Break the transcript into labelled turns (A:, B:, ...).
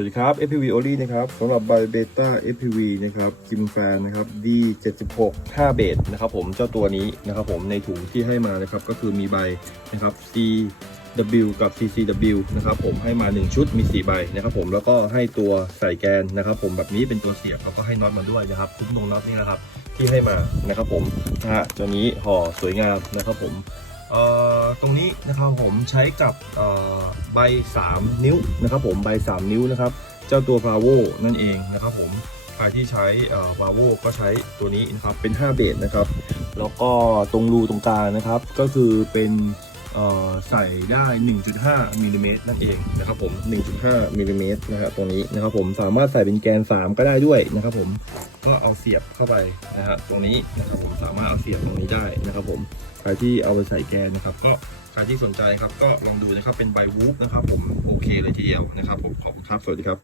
A: วัสดีครับ FPV o l y นะครับสำหรับใบเบต้า FPV นะครับจิมแฟนนะครับ D76 5 เบสนะครับผมเจ้าตัวนี้นะครับผมในถุงที่ให้มานะครับก็คือมีใบนะครับ CW กับ CCW นะครับผมให้มา 1 ชุดมี 4 ใบนะครับผมแล้วก็ให้ตัวใส่แกนนะครับผมแบบนี้เป็นตัวเสียบแล้วก็ให้น็อตมาด้วยนะครับทุกตรงน็อตนี่แหละครับที่ให้มานะครับผมนะฮะตัวนี้ห่อสวยงามนะครับผม ตรงนี้นะครับผมใช้กับใบ 3 นิ้วนะครับผมใบ 3 นิ้วนะครับ เจ้าตัว Bravo นั่นเองนะครับผมใครที่ใช้เอ่อ Bravo ก็ใช้ตัวนี้นะครับเป็น 5 เบสนะครับ แล้วก็ตรงรูตรงกลางนะครับ ก็คือเป็นเอ่อใส่ได้ 1.5มิลลิเมตรนั่นเองนะครับผม 1.5มิลลิเมตรนะครับตัวนี้นะครับผมสามารถใส่เป็นแกน 3 ก็ได้ด้วยนะครับผม ก็เอาเสียบเข้าไปนะฮะตรงนี้นะครับผมสามารถเอาเสียบตรงนี้ได้นะครับผมใครที่เอาไปใส่แกนนะครับ ก็ใครที่สนใจครับก็ลองดูนะครับเป็นใบวูฟนะครับผมโอเคเลยทีเดียวนะครับผมขอบคุณครับสวัสดีครับ